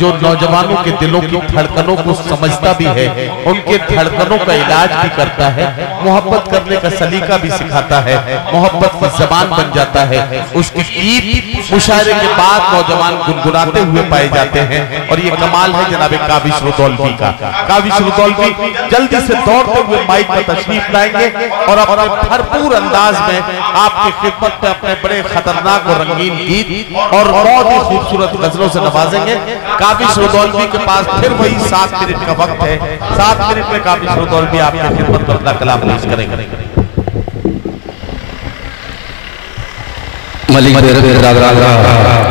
जो नौजवानों के दिलों की धड़कनों को समझता भी है, उनके धड़कनों का इलाज भी करता है, मोहब्बत करने का सलीका भी सिखाता है, मोहब्बत की ज़बान बन जाता है। उसकी गीत मुशायरे के बाद नौजवान गुनगुनाते हुए पाए जाते हैं। और ये कमाल है जनाब काविश रुदौलवी का। काविश रुदौलवी जल्दी से दौड़ते हुए माइक पर तशरीफ लाएंगे और अपने भरपूर अंदाज में आपकी खिदमत में अपने बड़े खतरनाक और रंगीन गीत और बहुत ही खूबसूरत गजलों से नवाजेंगे। काविश रुदौलवी के पास फिर वही 7 मिनट का वक्त है। 7 मिनट में काविश रुदौलवी आपकी खिदमत में अपना कलाम पेश करेंगे। मलिक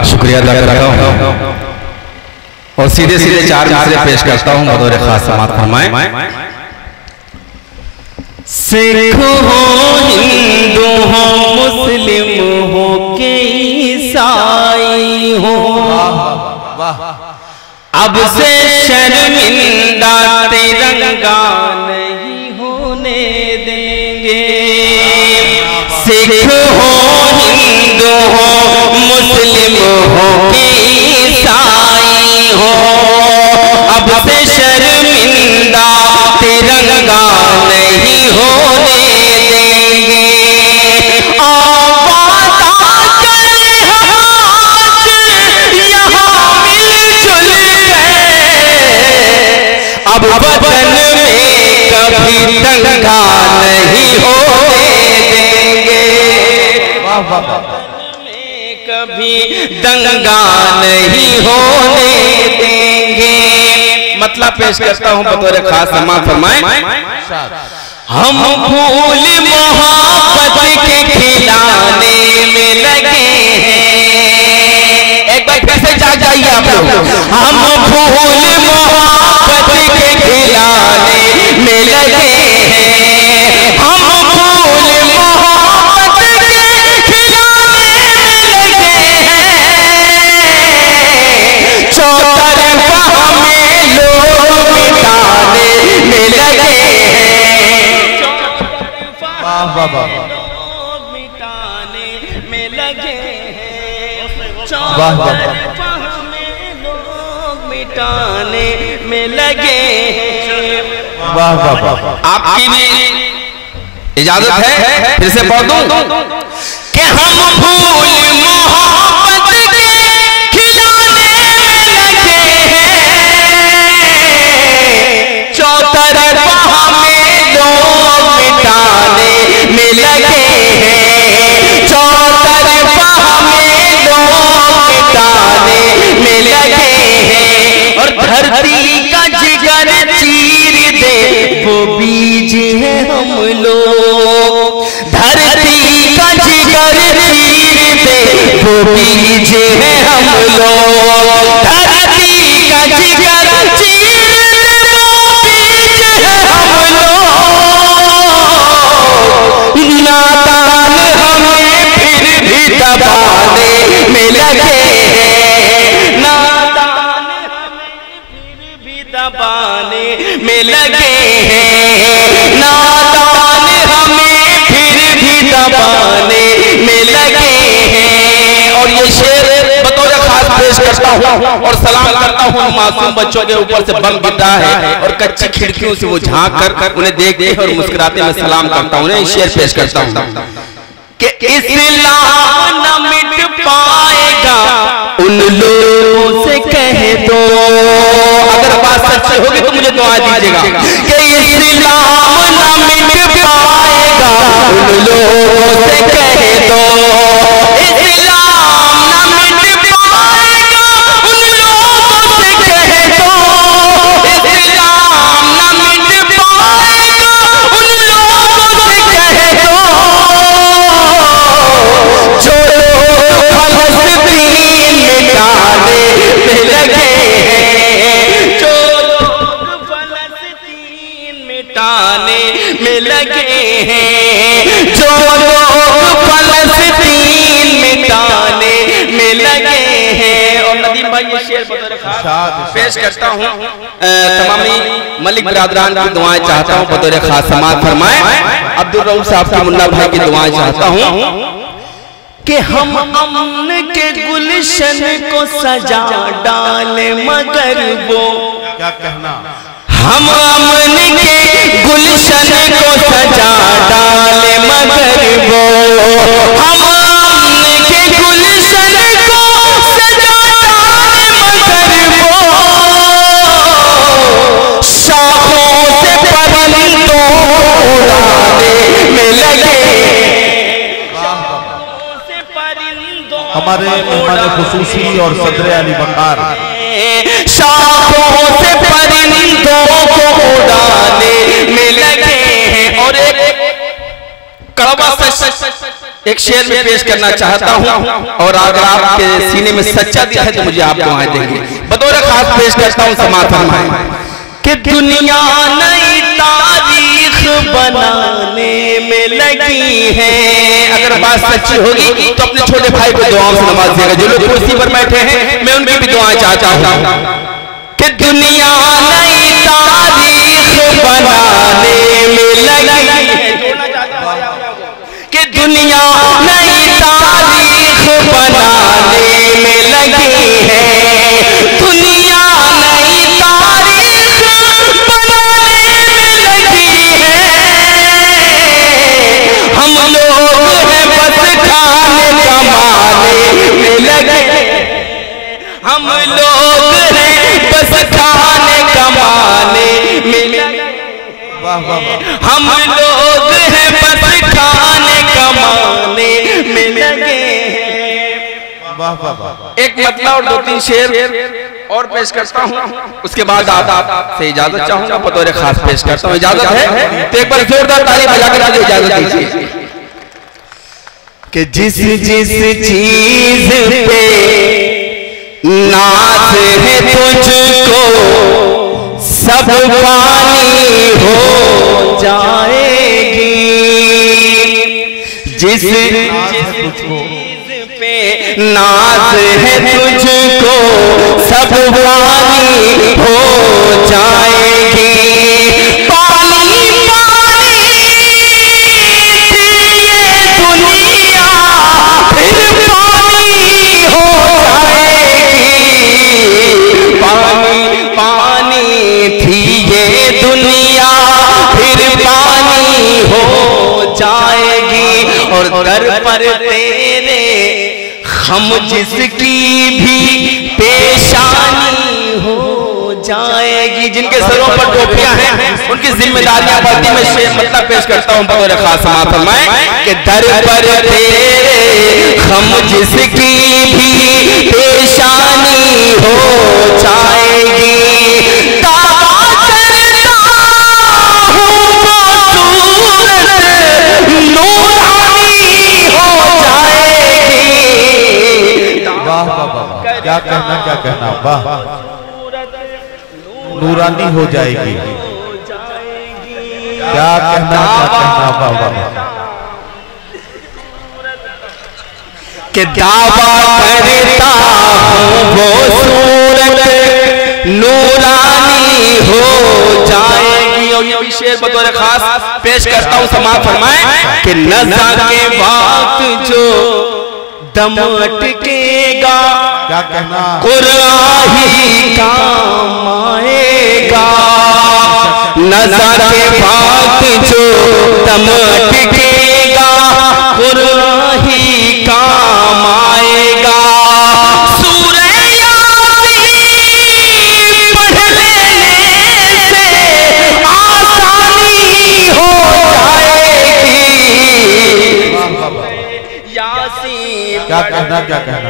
शुक्रिया अदा करता हूँ और सीधे सीधे 4 मिसरे पेश करता हूँ बतौर खास समाअत फरमाएं। सिख हो, हिंदू हो, मुस्लिम हो के ईसाई हो, अब से शर्मिंदा तिरंगा नहीं होने देंगे। सिख हो, हिंदू हो, मुस्लिम हो के ईसाई हो, अब से शर्मिंदा तिरंगा नहीं होने देंगे। आवाज़ आकर हम यहाँ मिलजुल गए, अब वतन में कभी दंगा नहीं होने देंगे। कभी दंगा नहीं होने देंगे। मतलब पेश करता हूँ बतौर खास समाअत फरमाएं। हम फूल मोहब्बत के खिलाने में लगे हैं। एक बार फिर से जाग जाइए आप लोग। हम फूल मोहब्बत के खिलाने में लगे हैं। हम फूल मोहब्बत के खिलाने में लगे हैं। चौतरफा हमें लोग मिटाने में लगे हैं। चौतरफा लोग मिटाने में लगे हैं। चौतरफा हमें लोग मिटाने में लगे हैं। आपकी भी इजाजत है फिर से पढ़ दूं कि हम फूल मोहब्बत के खिलाने में लगे हैं। चौतरफा हमें लोग मिटाने में लगे हैं। चौतरफा हमें लोग मिटाने में लगे हैं। और धरती का जिगर चीर दे वो बीज है हम लोग। धरती का जिगर चीर दे वो बीज है हम लोग। धरती का जिगर चीर दे वो बीज है हम लोग। नादान हमें फिर भी दबाने में लगे हैं। नादान हमें फिर भी दबाने में लगे हैं। नादान हमें फिर भी दबाने में लगे हैं। और ये शेर बतौर खास पेश करता हूँ और सलाम करता हूँ मासूम बच्चों के ऊपर से बम गिर रहा है और कच्ची खिड़कियों से वो झांक कर उन्हें देखते और मुस्कुराते मैं सलाम करता हूँ। उन्हें शेर पेश करता हूँ कि इस्लाम न मिट पाएगा उन लोगों से कह दो। अगर बात सच्ची होगी तो मुझे दुआ दीजिएगा कि इस्लाम न मिट पाएगा उन लोगों से कह दो। इस्लाम न मिट पाएगा उन लोगों से कह दो। इस्लाम न मिट पाएगा उन लोगों से कह दो। जो फलस्तीन मिटाने में लगे हैं। जो फलस्तीन मिटाने में लगे हैं। जो लोग फलस्तीन मिटाने में लगे हैं। और नदीम भाई ये शेर पेश करता हूँ। तमामी मलिक बिरादरान की दुआएं चाहता हूँ बतौर खास समाअत फरमाएं। अब्दुल रऊफ साहब की मुन्ना भाई की दुआएं चाहता हूँ कि हम अमन के गुलशन को सजा डाले मगर वो क्या कहना, हम अमन के गुलशन को सजा डाले मगर वो, हम अमन के गुलशन को सजा डाले मगर वो, शाखों से परिंदों उड़ाने में लगे। हमारे मेहमान खुसूसी और सदर अली बकार शाखों से परिंदों को उड़ाने में लगे हैं। और कड़वा एक शेर में पेश करना चाहता हूं, और अगर आपके सीने में सच्चा दिया है तो मुझे आप दुआएं देंगे। बतौर खास पेश करता हूं, समाअत फरमाएं कि दुनिया नई तारीख बनाने में लगी है। अगर बात सच्ची होगी तो अपने छोटे भाई को दुआओं से नवाजिएगा। जो लोग कुर्सी पर बैठे हैं मैं उनकी भी दुआएं चाहता हूं कि दुनिया नई तारीख बनाने में लगी है, कि दुनिया नई तारीख बनाने में लगी है, दुनिया नई तारीख बनाने में लगी है। हम लोग हैं बस खाने कमाने में लगे, हम लोग हैं बस खाने कमाने में लगे, हम लोग हैं बस खाने कमाने में लगे। एक मतलब और 2-3 शेर और पेश करता हूँ, उसके बाद आप से इजाजत चाहूंगा। बतौर खास पेश करता हूँ, इजाजत है तो एक बार जोरदार ताली बजाकर मुझे इजाजत दीजिए कि जिस जिस चीज पे नाज है तुझको सब पानी हो जाएगी, जिस चीज पे नाज है तुझको सब पानी हो जाएगी। पानी पानी थी ये दुनिया फिर पानी हो जाएगी, पानी पानी थी ये दुनिया फिर पानी हो जाएगी। और दर पर तेरे हम जिसकी भी पेशानी हो जाएगी। जिनके सरों पर टोपियां हैं उनकी जिम्मेदारियां बढ़ती। मैं शेर मतलब पेश करता हूं बतौर खास समाअत फरमाएं कि दर पर तेरे हम जिसकी भी पेशानी हो जाएगी। क्या कहना, क्या कहना, वाह, नूरानी हो जाएगी। क्या कहना, क्या कहना, वाह वाह। कि दावा करता हूँ वो सूरत नूरानी हो जाएगी। और ये शेर बतौर खास पेश करता हूँ, समाअत फरमाएं कि नज़ा के वक्त जो दम अटकेगा क्या कहना, कुरान ही काम आएगा। नज़ा के वक्त जो दम अटकेगा कुरान ही काम आएगा। सूरह यासीन पढ़ लेने से आसानी हो जाएगी। यासीन क्या कहना, क्या कहना,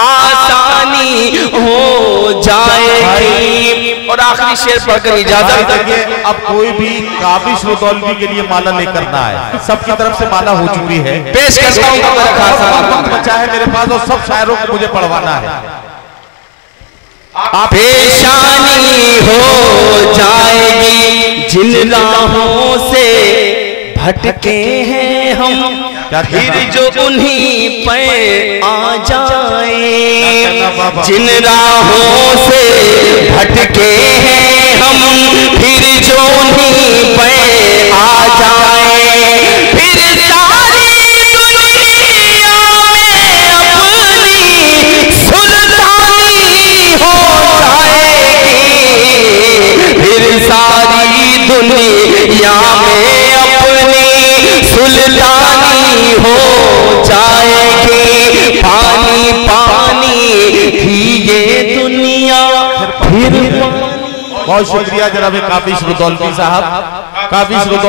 आसानी हो जाएगी। और आखिरी शेर पढ़कर इजाजत देखिए, अब कोई भी काबिश व दौलवी के लिए माला लेकर ना आए। सबकी तरफ से माला हो चुकी है। पेश करता हूं, वक्त बचा है मेरे पास और सब शायरों को मुझे पढ़वाना है। पेशानी हो जाएगी जिन राहों से भटके हैं हम, फिर जो उन्हीं पर आ जाए। जिन राहों से भटके हैं हम, फिर जो उन्हीं पर आ जाए। फिर सारी दुनिया हो जाएगी, पानी पानी थी ये दुनिया फिर। बहुत शुक्रिया जनाब काफिश रुदौलवी साहब, काफिश रुदौलवी।